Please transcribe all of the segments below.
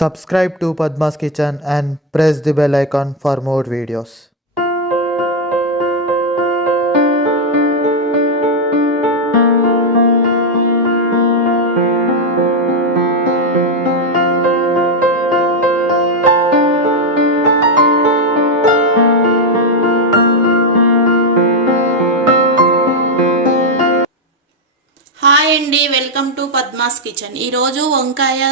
Subscribe to Padma's Kitchen and press the bell icon for more videos. Hi అండి, welcome to Padma's kitchen. ఈరోజు వంకాయ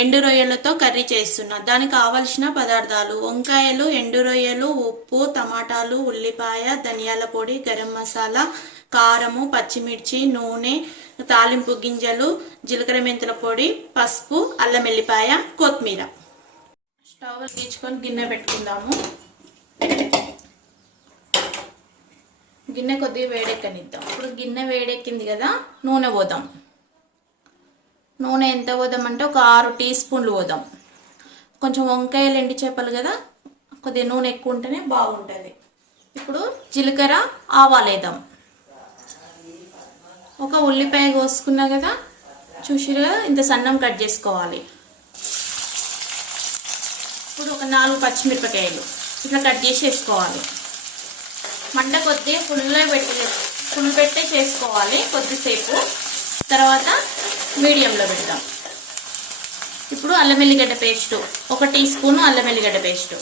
ఎండు రొయ్యలతో curry చేస్తున్నా. దానికి కావలసిన పదార్థాలు: వంకాయలు, ఎండు రొయ్యలు, ఉప్పు, టమాటాలు, ఉల్లిపాయ, ధనియాల పొడి, గరం మసాలా, కారము, పచ్చిమిర్చి, నూనె, తాలింపు గింజలు, జీలకర్ర మెంతుల పొడి, పసుపు, అల్లం వెల్లిపాయ, కొత్తిమీర. స్టవ్ గీచుకొని గిన్నె పెట్టుకుందాము. గిన్నె కొద్దిగా వేడెక్కనిద్దాం. ఇప్పుడు గిన్నె వేడెక్కింది కదా, నూనె పోదాం. నూనె ఎంత పోదామంటే ఒక 6 టీ స్పూన్లు పోదాం. కొంచెం వంకాయలు ఎండి చేపలు కదా, కొద్దిగా నూనె ఎక్కువ ఉంటేనే బాగుంటుంది. ఇప్పుడు జీలకర్ర, ఆవాలు వేద్దాం. ఒక ఉల్లిపాయ కోసుకున్నా కదా, చూసిరా ఇంత సన్నం కట్ చేసుకోవాలి. ఇప్పుడు ఒక 4 పచ్చిమిరపకాయలు ఇట్లా కట్ చేసి వేసుకోవాలి. మంట కొద్దిగా ఫుల్ పెట్టే చేసుకోవాలి కొద్దిసేపు. తర్వాత మీడియంలో పెడదాం. ఇప్పుడు అల్లం వెల్లిగడ్డ పేస్టు, 1 టీ స్పూను అల్లం వెల్లిగడ్డ పేస్టు,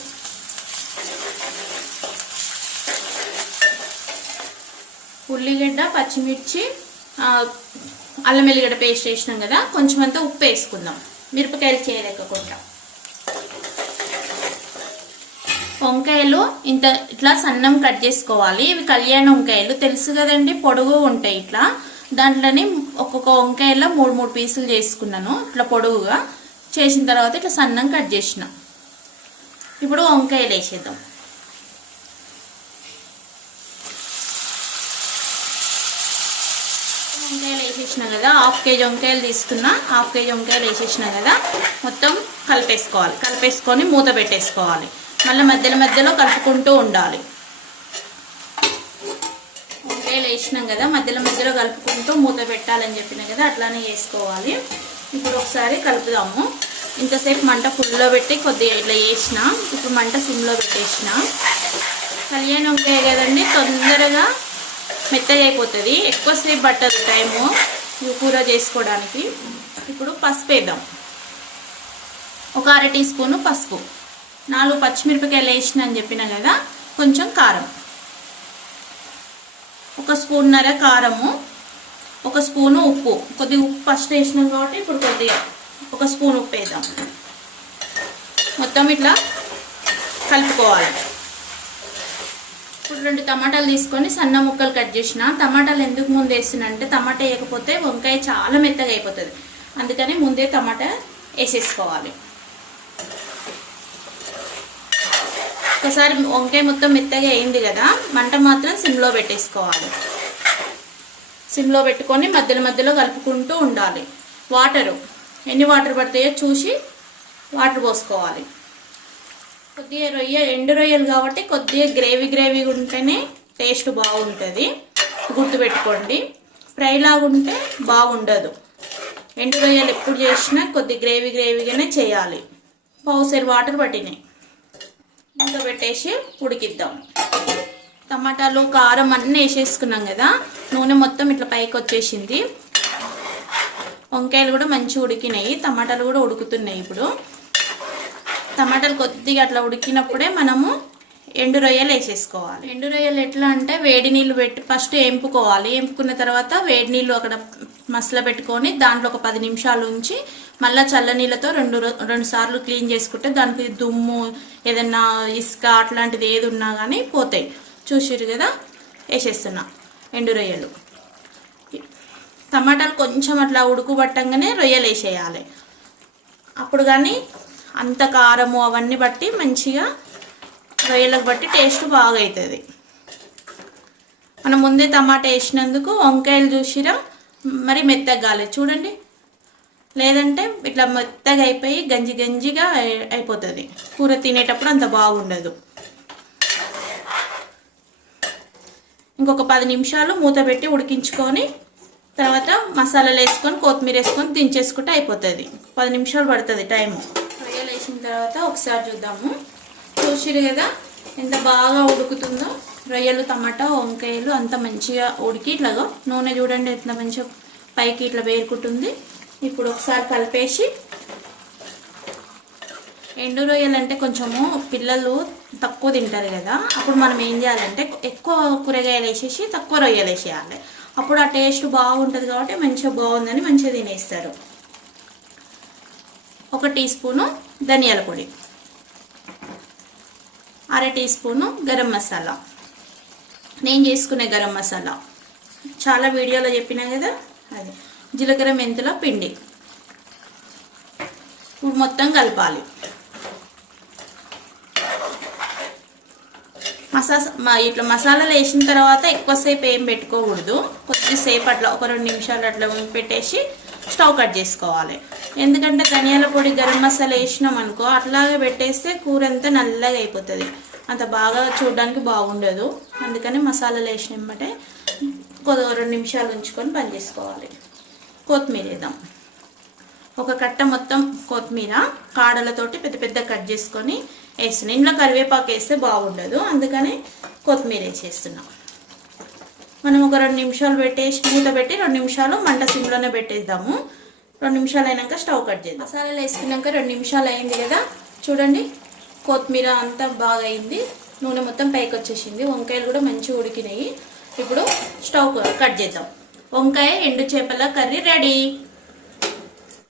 ఉల్లిగడ్డ, పచ్చిమిర్చి, అల్లం వెల్లిగడ్డ పేస్ట్ వేసినాం కదా, కొంచెం అంతా ఉప్పు వేసుకుందాం, మిరపకాయలు చేయలేకుండా. వంకాయలు ఇట్లా సన్నం కట్ చేసుకోవాలి. ఇవి కళ్యాణ వంకాయలు తెలుసు కదండి, పొడుగు ఉంటాయి ఇట్లా. దాంట్లోని ఒక్కొక్క వంకాయలో 3 పీసులు చేసుకున్నాను ఇట్లా పొడుగుగా. చేసిన తర్వాత ఇట్లా సన్నం కట్ చేసిన. ఇప్పుడు వంకాయలు వేసేద్దాం. వంకాయలు వేసేసిన కదా, 1/2 కేజీ వంకాయలు తీసుకున్నా. 1/2 కేజీ వంకాయలు వేసేసిన కదా, మొత్తం కలిపేసుకోవాలి. కలిపేసుకొని మూత పెట్టేసుకోవాలి. మళ్ళీ మధ్యలో కలుపుకుంటూ ఉండాలి. వంకాయలు వేసినాం కదా, మధ్యలో కలుపుకుంటూ మూత పెట్టాలని చెప్పినా కదా, అట్లానే వేసుకోవాలి. ఇప్పుడు ఒకసారి కలుపుదాము. ఇంతసేపు మంట ఫుల్లో పెట్టి కొద్దిగా ఇట్లా వేసిన. ఇప్పుడు మంట సిమ్లో పెట్టేసిన. కళ్యాణ వంకాయ కదండి, తొందరగా మెత్తగా అయిపోతుంది. ఎక్కువసేపు పట్టదు టైము కూర చేసుకోవడానికి. ఇప్పుడు పసుపు వేద్దాం. ఒక 1/2 టీ స్పూను పసుపు, 4 పచ్చిమిరపకాయలు వేసిన అని చెప్పినా కదా, కొంచెం కారం, 1 స్పూన్నర కారము, 1 స్పూను ఉప్పు. కొద్దిగా ఉప్పు ఫస్ట్ వేసినాం కాబట్టి ఇప్పుడు కొద్దిగా 1 స్పూన్ ఉప్పు వేద్దాం. మొత్తం ఇట్లా కలుపుకోవాలి. ఇప్పుడు 2 టమాటాలు తీసుకొని సన్న ముక్కలు కట్ చేసిన. టమాటాలు ఎందుకు ముందు వేసిన అంటే, టమాటా వేయకపోతే వంకాయ చాలా మెత్తగా అయిపోతుంది. అందుకని ముందే టమాటా వేసేసుకోవాలి. ఒకసారి వంకాయ మొత్తం మెత్తగా అయింది కదా, మంట మాత్రం సిమ్లో పెట్టేసుకోవాలి. సిమ్లో పెట్టుకొని మధ్యలో కలుపుకుంటూ ఉండాలి. ఎన్ని వాటర్ పడతాయో చూసి వాటర్ పోసుకోవాలి. కొద్దిగా ఎండు రొయ్యలు కాబట్టి కొద్దిగా గ్రేవీగా ఉంటేనే టేస్ట్ బాగుంటుంది, గుర్తుపెట్టుకోండి. ఫ్రై లాగుంటే బాగుండదు. ఎండు రొయ్యలు ఎప్పుడు చేసినా కొద్దిగా గ్రేవీగానే చేయాలి. పావుసేరు వాటర్ పట్టినాయి. మూత పెట్టేసి ఉడికిద్దాం. టమాటాలు, కారం అన్నీ వేసేసుకున్నాం కదా, నూనె మొత్తం ఇట్లా పైకి వచ్చేసింది. వంకాయలు కూడా మంచిగా ఉడికినాయి, టమాటాలు కూడా ఉడుకుతున్నాయి. ఇప్పుడు టమాటాలు కొద్దిగా అట్లా ఉడికినప్పుడే మనము ఎండు రొయ్యలు వేసేసుకోవాలి. ఎండు రొయ్యలు ఎట్లా అంటే, వేడి నీళ్ళు పెట్టి ఫస్ట్ వేపుకోవాలి. వేపుకున్న తర్వాత వేడి నీళ్ళు అక్కడ మసల పెట్టుకొని దాంట్లో ఒక 10 నిమిషాలు ఉంచి మళ్ళీ చల్ల నీళ్ళతో 2 సార్లు క్లీన్ చేసుకుంటే దానికి దుమ్ము, ఏదన్నా ఇసుక అట్లాంటిది ఏది ఉన్నా కానీ పోతాయి. చూసిరు కదా, వేసేస్తున్నా ఎండు రొయ్యలు. టమాటాలు కొంచెం అట్లా ఉడుకుబట్టంగానే రొయ్యలు వేసేయాలి. అప్పుడు కానీ అంత కారము అవన్నీ బట్టి మంచిగా రొయ్యలకు బట్టి టేస్ట్ బాగా అవుతుంది. మనం ముందే టమాటా వేసినందుకు వంకాయలు చూసిరా మరి మెత్తగా కాలేదు చూడండి. లేదంటే ఇట్లా మెత్తగా అయిపోయి గంజిగా అయిపోతుంది. కూర తినేటప్పుడు అంత బాగుండదు. ఇంకొక 10 నిమిషాలు మూత పెట్టి ఉడికించుకొని తర్వాత మసాలాలు వేసుకొని కొత్తిమీర వేసుకొని దించేసుకుంటే అయిపోతుంది. 10 నిమిషాలు పడుతుంది టైము. రొయ్యలు వేసిన తర్వాత ఒకసారి చూద్దాము. చూసిరు కదా ఎంత బాగా ఉడుకుతుందో. రొయ్యలు, టమాటా, వంకాయలు అంత మంచిగా ఉడికి ఇట్లాగో నూనె చూడండి ఎంత మంచిగా పైకి ఇట్లా వేరుకుంటుంది. ఇప్పుడు ఒకసారి కలిపేసి, ఎండు రొయ్యలు అంటే కొంచెము పిల్లలు తక్కువ తింటారు కదా, అప్పుడు మనం ఏం చేయాలంటే ఎక్కువ కూరగాయలు వేసేసి తక్కువ రొయ్యలు వేసేయాలి. అప్పుడు ఆ టేస్ట్ బాగుంటుంది కాబట్టి మంచిగా బాగుందని మంచిగా తినేస్తారు. 1 టీ స్పూను ధనియాల పొడి, 1/2 టీ స్పూను గరం మసాలా, నేను చేసుకునే గరం మసాలా చాలా వీడియోలో చెప్పినా కదా అది, జీలకర్ర మెంతుల పిండి. ఇప్పుడు మొత్తం కలపాలి. ఇట్లా మసాలాలు వేసిన తర్వాత ఎక్కువసేపు ఏం పెట్టుకోకూడదు. కొద్దిసేపు అట్లా ఒక 2 నిమిషాలు అట్లా పెట్టేసి స్టవ్ కట్ చేసుకోవాలి. ఎందుకంటే ధనియాల పొడి, గరం మసాలా వేసినాం అనుకో అట్లాగే పెట్టేస్తే కూర అంతా నల్లగా అయిపోతుంది, అంత బాగా చూడడానికి బాగుండదు. అందుకని మసాలాలు వేసినమ్మటే 2 నిమిషాలు ఉంచుకొని పని చేసుకోవాలి. కొత్తిమీర వేద్దాం. ఒక కట్ట మొత్తం కొత్తిమీర కాడలతోటి పెద్ద పెద్ద కట్ చేసుకొని వేస్తున్నాం. ఇంట్లో కరివేపాకు వేస్తే బాగుండదు, అందుకని కొత్తిమీర వేసేస్తున్నాం. మనం ఒక 2 నిమిషాలు పెట్టేసి మూత పెట్టి 2 నిమిషాలు మంట సిమ్లోనే పెట్టేద్దాము. 2 నిమిషాలు అయినాక స్టవ్ కట్ చేద్దాం. మసాలాలు వేసుకున్నాక 2 నిమిషాలు అయింది కదా, చూడండి కొత్తిమీర అంతా బాగా అయింది, నూనె మొత్తం పైకి వచ్చేసింది, వంకాయలు కూడా మంచిగా ఉడికినాయి. ఇప్పుడు స్టవ్ కట్ చేద్దాం. వంకాయ ఎండు చేపల కర్రీ రెడీ.